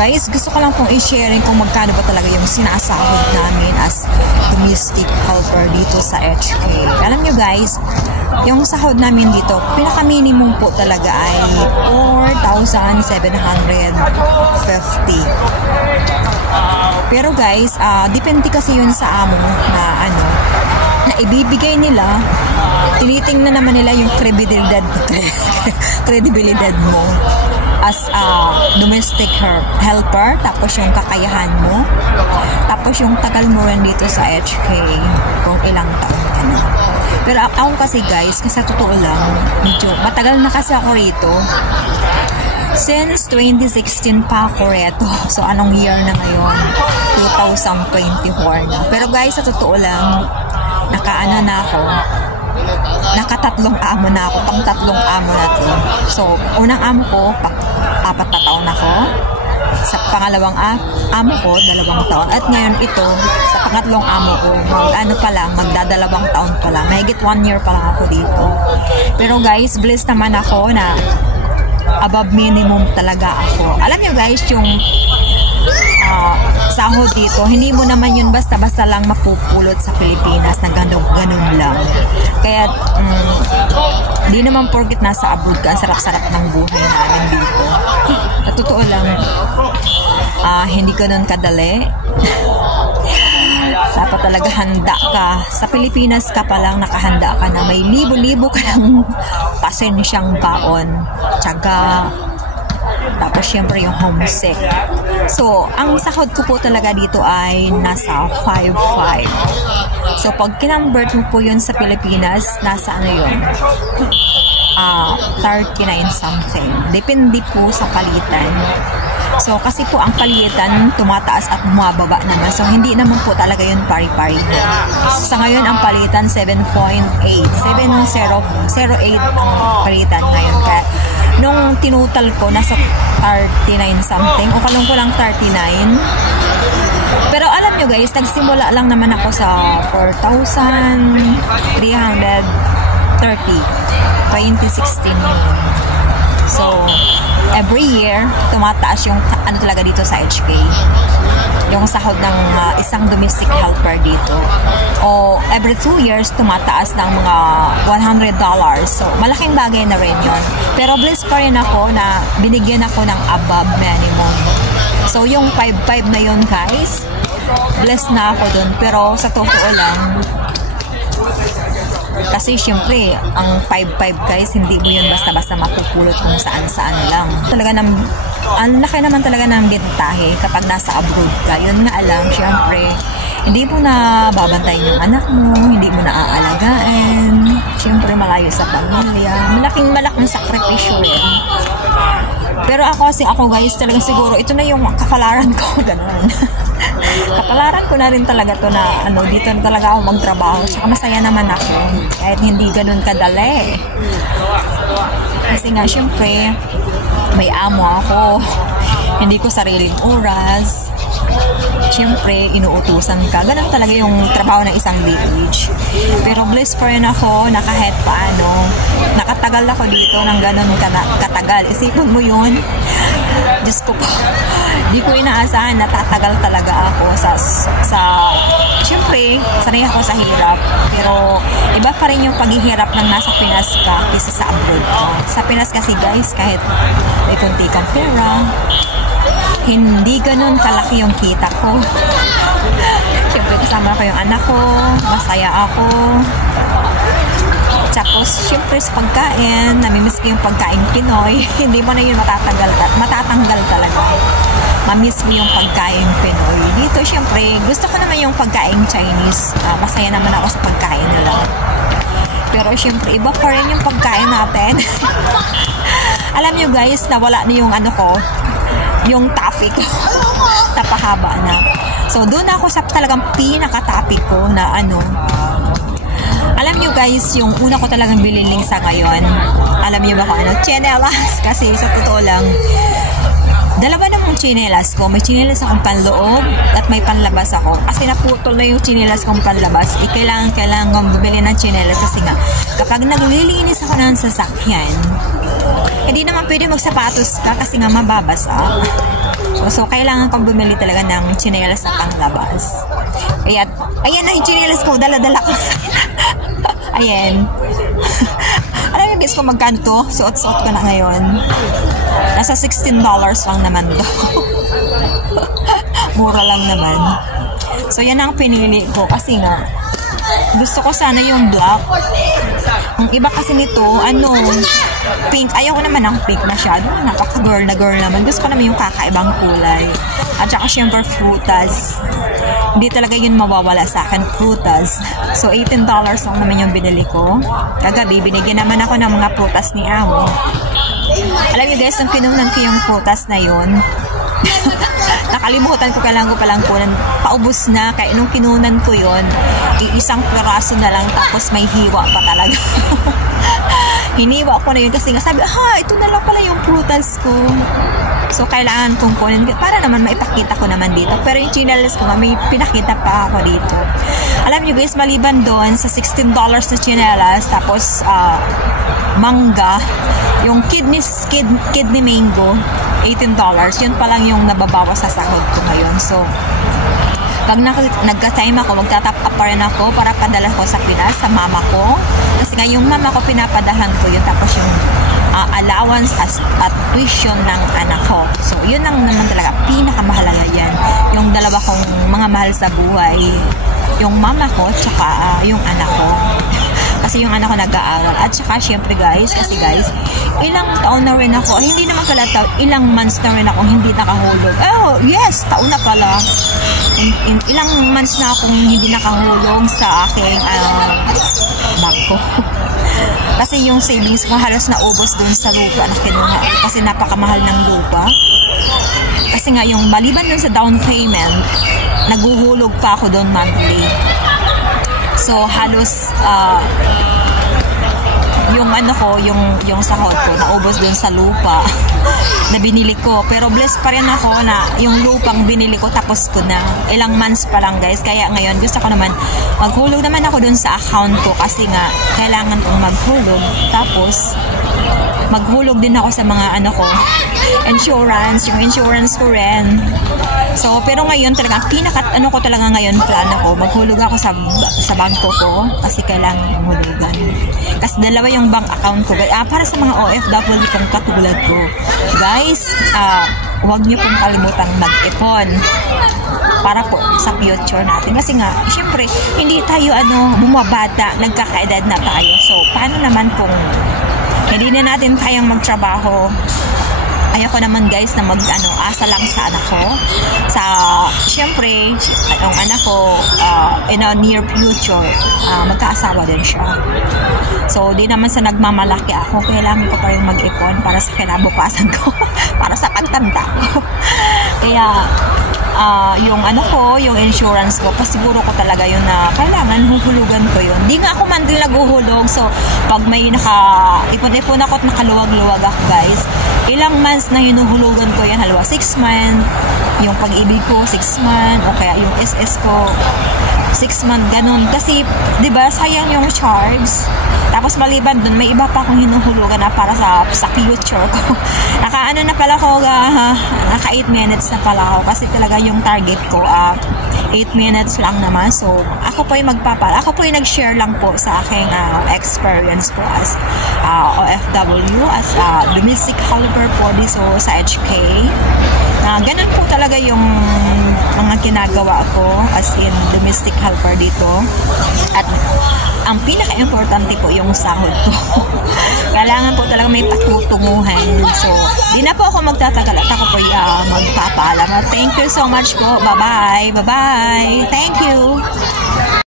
guys, gusto ko lang pong i-sharing kung magkano ba talaga yung sinasahod namin as domestic helper dito sa HK. Alam nyo guys, yung sahod namin dito, pinaka-minimum po talaga ay 4,750. Pero guys, depende kasi yun sa amo na ano, na ibibigay nila, tinitingnan naman nila yung credibilidad mo as a domestic helper, tapos yung kakayahan mo, tapos yung tagal mo rin dito sa HK, kung ilang taon ka na. Pero ako kasi guys, kasi totoo lang, medyo matagal na kasi ako rito. Since 2016 pa ako rito. So, anong year na ngayon? 2024 na. Pero guys, sa totoo lang, nakaano na ako, nakatatlong amo na ako, pang-tatlong amo na to. So, unang amo ko, 4 na taon ako. Sa pangalawang amo ko, 2 taon. At ngayon ito, sa pangatlong amo ko, magdadalawang taon pa lang. Mahigit 1 year pa lang ako dito. Pero guys, blessed naman ako na above minimum talaga ako. Alam nyo guys, yung sahod dito, hindi mo naman yun basta-basta lang mapupulot sa Pilipinas na ganun lang. Kaya, di naman porkit nasa abroad ka, sarap-sarap ng buhay namin dito. At totoo lang, hindi ganun kadali. Dapat talaga handa ka. Sa Pilipinas ka pa lang nakahanda ka na may libo-libo ka ng pasensyang baon, tiyaga, tapos syempre yung homesick. So, ang sahod ko po talaga dito ay nasa 5,500. So, pag kinonvert mo po yun sa Pilipinas, nasa ano yun? 39 something. Depende po sa palitan. So, kasi po ang palitan tumataas at bumababa naman. So, hindi naman po talaga yun pari-pari. Sa ngayon, ang palitan 7.8. 7.08 ang palitan ngayon. Kaya, nung tinutal ko, nasa 39 something. O kalong ko lang 39. Pero alam nyo guys, nagsimula lang naman ako sa 4,330. 2016. So, every year, tumataas yung ano talaga dito sa HK. Yung sahod ng isang domestic helper dito. O every 2 years, tumataas ng mga $100. So, malaking bagay na rin yun. Pero blessed pa rin ako na binigyan ako ng above minimum. So, yung 5,500 na yun guys, blessed na ako dun. Pero sa totoo lang, kasi syempre, ang 5,500 guys, hindi mo yun basta-basta mapupulot kung saan-saan lang. Talaga ang laki naman talaga ng bentahe kapag nasa abroad ka. Yun nga lang, syempre, hindi mo na babantayin yung anak mo, hindi mo na aalagaan. Syempre, malayo sa pamilya. Malaking sakripisyo yun. Pero ako guys, talagang siguro, ito na yung kapalaran ko, gano'n. Kapalaran ko na rin talaga to na dito na talaga ako magtrabaho. Tsaka masaya naman ako kahit hindi ganun kadali. Kasi nga syempre may amo ako. Hindi ko sariling oras. Syempre inuutusan ka. Ganun talaga yung trabaho ng isang DH. Pero blessed pa rin ako na kahit paano nakatagal ako dito ng ganun katagal. Isipin mo yun. Diyos ko po. Di ko inaasahan na tatagal talaga ako syempre, sanay ako sa hirap. Pero, iba pa rin yung paghihirap ng nasa Pinas ka kaysa sa abroad ka. Sa Pinas kasi guys, kahit may kunti kang pera, hindi ganun kalaki yung kita ko. Syempre, kasama ko yung anak ko, masaya ako. Tapos, syempre sa pagkain, namimiss ko yung pagkain Pinoy. Hindi mo na yun matatanggal talaga. Mamiss mo yung pagkain Pinoy. Dito, syempre, gusto ko naman yung pagkain Chinese. Masaya naman ako sa pagkain nila. Pero, syempre, iba pa rin yung pagkain natin. Alam nyo guys, nawala na yung yung topic ko. Tapahaba na. So, doon ako sa talagang pinaka-topic ko na alam nyo guys, yung una ko talagang bililing sa ngayon, alam nyo ba kung chinelas. Kasi sa totoo lang, dalawa namang chinelas ko. May chinelas akong panloob at may panlabas ako. Kasi naputol na yung chinelas kong panlabas. Kailangan kong bumili ng chinelas kasi nga, kapag naglilinis ako ng sasakyan, hindi naman pwede magsapatos ka kasi nga mababasa. So, kailangan kong bumili talaga ng tsinelas na panglabas. Kaya, ayan na yung tsinelas ko. Dala-dala ko. Ayan. Alam mo guys kung magkano to? Suot-suot ko na ngayon. Nasa $16 lang naman to. Mura lang naman. So, yan ang pinili ko. Kasi nga, gusto ko sana yung black. Ang iba kasi nito, pink. Ayaw ko naman ng pink masyado. Napaka-girl na girl naman. Gusto ko naman yung kakaibang kulay. At saka syempre frutas. Hindi talaga yun mawawala sa akin, frutas. So, $18 lang naman yung binili ko. Kagabi, binigyan naman ako ng mga frutas ni Amo. Alam niyo guys, nung kinunan ko yung frutas na yun, nakalimutan ko palang kunan. Paubos na, kaya nung kinunan ko yun, isang piraso na lang, tapos may hiwa pa talaga. Hiniwa ko na yun kasi nga sabi, ito na lang pala yung frutas ko. So, kailangan kong kunin para naman maipakita ko naman dito. Pero yung chinelas ko, may pinakita pa ako dito. Alam nyo guys, maliban doon sa $16 na chinelas, tapos mangga, yung kidney mango, $18. Yun pa lang yung nababawas sa sahod ko ngayon. So, pag nagka-time ako, magtatap up pa rin ako para padala ko sa Pinas, sa mama ko. Kasi nga yung mama ko, pinapadahan ko yun. Tapos yung allowance at tuition ng anak ko. So, yun ang naman talaga, pinakamahalaga yan. Yung dalawa kong mga mahal sa buhay. Yung mama ko, tsaka yung anak ko. Kasi yung anak ko nag-aaral. At saka, syempre guys, ilang taon na rin ako, hindi naman pala taon, ilang months na rin ako hindi nakahulog. Oh, yes, taon na pala. Ilang months na akong hindi nakahulog sa aking bangko. Kasi yung savings ko halos naubos dun sa lupa na kinuha. Kasi napakamahal ng lupa. Kasi nga yung maliban dun sa down payment, naguhulog pa ako dun monthly. So, halos, yung sahod ko, naubos dun sa lupa na binili ko. Pero blessed pa rin ako na yung lupang binili ko, tapos ko na. Ilang months pa lang guys. Kaya ngayon, gusto ko naman, maghulog naman ako dun sa account ko kasi nga, kailangan kong maghulog. Tapos, maghulog din ako sa mga insurance, yung insurance ko rin. So, pero ngayon talaga, ko talaga ngayon, plano ko, maghulog ako sa bangko ko kasi kailangan hulugan. Kasi dalawa yung bank account ko. Para sa mga OFW kong katulad ko. Guys, huwag niyo pong kalimutang mag-ipon para po sa future natin. Kasi nga, syempre, hindi tayo bumabata, nagkakaedad na tayo. So, paano naman kung hindi na natin kayang magtrabaho? Ayoko naman guys na asa lang sa anak ko. Siyempre, ang anak ko, in a near future, magkaasawa din siya. So, di naman sa nagmamalaki ako, kailangan ko pa rin mag-ipon para sa kinabukasan ko, para sa pagtanda ko. Kaya, yung insurance ko, pasiguro ko talaga yun na kailangan huhulugan ko yun. Di nga ako man din naguhulog. So, pag may ipon-ipon ako at nakaluwag-luwag ako guys, ilang months na hinuhulugan ko yan. Halimbawa, 6 months, yung pag-ibig ko, 6 months, o kaya yung SS ko, 6 months, ganun. Kasi, di ba, sayang yung charge. Tapos maliban dun, may iba pa akong hinuhulugan na para sa future ko. Naka 8 minutes na pala ako. Kasi talaga yung target ko, 8 minutes lang naman. So, ako po yung nag-share lang po sa aking experience po as OFW, as domestic helper po dito sa HK. Ganun po talaga yung mga ginagawa ko as in domestic helper dito. At ang pinaka-importante po yung sahod ko. Kailangan po talaga may patutunguhan. So, di na po ako magtatagal at ako po magpapaalam. Thank you so much po. Bye-bye. Bye-bye. Thank you.